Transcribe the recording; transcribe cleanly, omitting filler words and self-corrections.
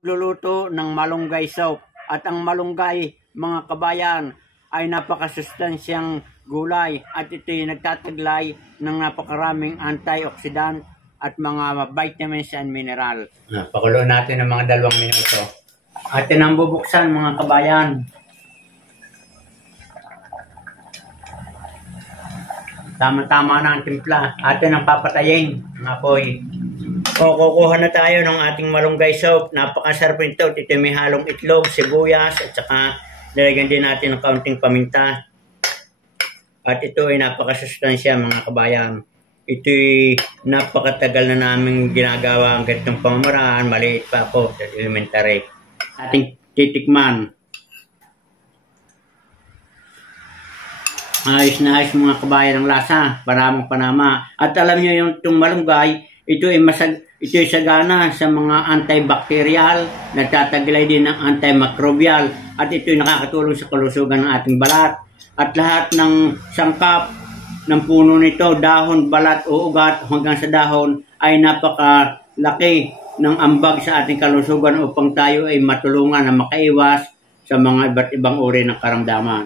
Luluto ng malunggay soup. At ang malunggay, mga kabayan, ay napakasustansyang gulay at ito'y nagtataglay ng napakaraming antioxidant at mga vitamins and mineral. Pakuloan natin ng mga 2 minuto. Atin ang bubuksan, mga kabayan. Tama-tama na ang timpla. Atin ang papatayin ng apoy. Kukuha na tayo ng ating malunggay soup. Napakasarap nito. Ito may halong itlog, sibuyas, at saka nilagyan din natin ng kaunting paminta. At ito ay napakasustansya, mga kabayan. Ito'y napakatagal na namin ginagawa ang ganitong pamamaraan. Maliit pa ako sa elementary. Ating titikman. Ayos na ayos, mga kabayan, ng lasa. Paramang panama. At alam nyo yung itong malunggay, ito'y sagana sa mga antibacterial, nagtataglay din ng antimicrobial, at ito'y nakakatulong sa kalusugan ng ating balat. At lahat ng sangkap ng puno nito, dahon, balat o ugat hanggang sa dahon, ay napakalaki ng ambag sa ating kalusugan upang tayo ay matulungan na makaiwas sa mga iba't ibang uri ng karamdaman.